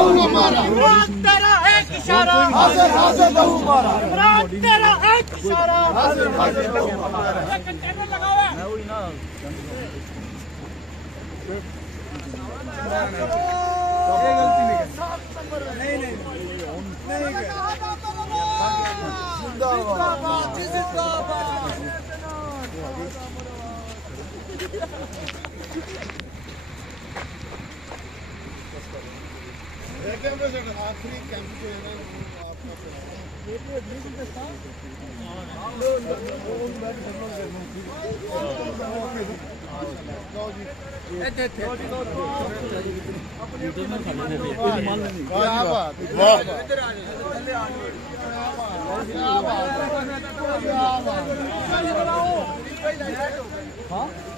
लहू हमारा, तेरा एक इशारा, हाजिर हाजिर लहू हमारा, तेरा एक इशारा, हाजिर हाजिर लहू हमारा। कंटेनर लगाओ जिंदाबाद जिंदाबाद। आखिरी कैंप जो है ना आपका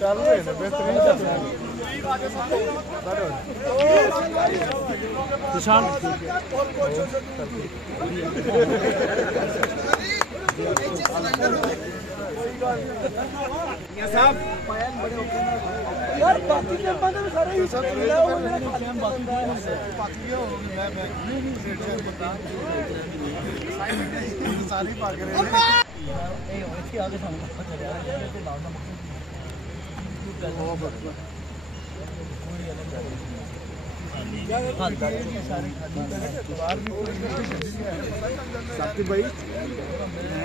चल रहे हैं बेहतरीन चल रहे हैं। साहब यार बाकी के बंदे सारे सब मिला और सारी भाग रहे हैं। साथी भाई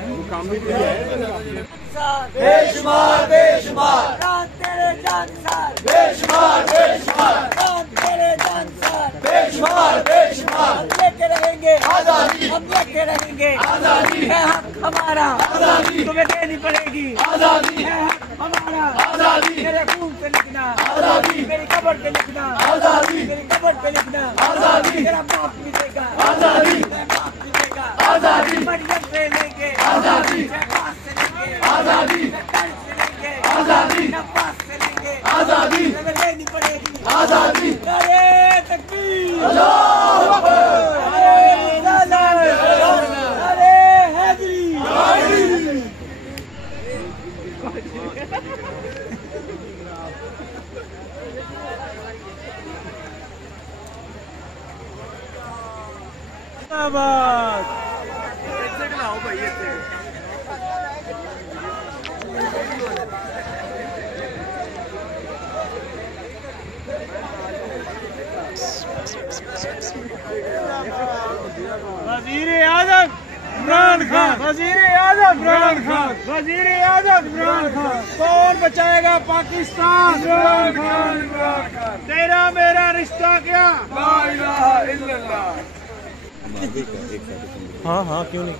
वो काम भी किया है। बेशुमार बेशुमार तेरे जानसार, बेशुमार बेशुमार तेरे जानसार, बेशुमार बेशुमार हम लेके रहेंगे आजादी, हम लेके रहेंगे आजादी है हक हमारा, आजादी तुम्हें देनी पड़ेगी आजादी, है हक हमारा, आजादी मेरे खून पे लिखना आजादी, मेरी कब्र पे लिखना आजादी, मेरी कब्र पे लिखना आजादी, तेरा बाप भी देगा आजादी, तेरा बाप भी देगा आजादी, मरियम से लेंगे आजादी, शहबाज से लेंगे आजादी, कल से लेंगे आजादी, नवाज से लेंगे आजादी, तुम्हें लेनी पड़ेगी आजादी। नारे तकबीर, अल्लाहू अकबर, नारे रिसालत, नारे हैदरी। जिंदाबाद। वजीर आजम इमरान खान, वजीर आजम इमरान खान, वजीर आजम इमरान खान। कौन बचाएगा पाकिस्तान? इमरान खान, इमरान खान। तेरा मेरा रिश्ता क्या? ला इलाहा इल्लल्लाह। हाँ हाँ क्यों नहीं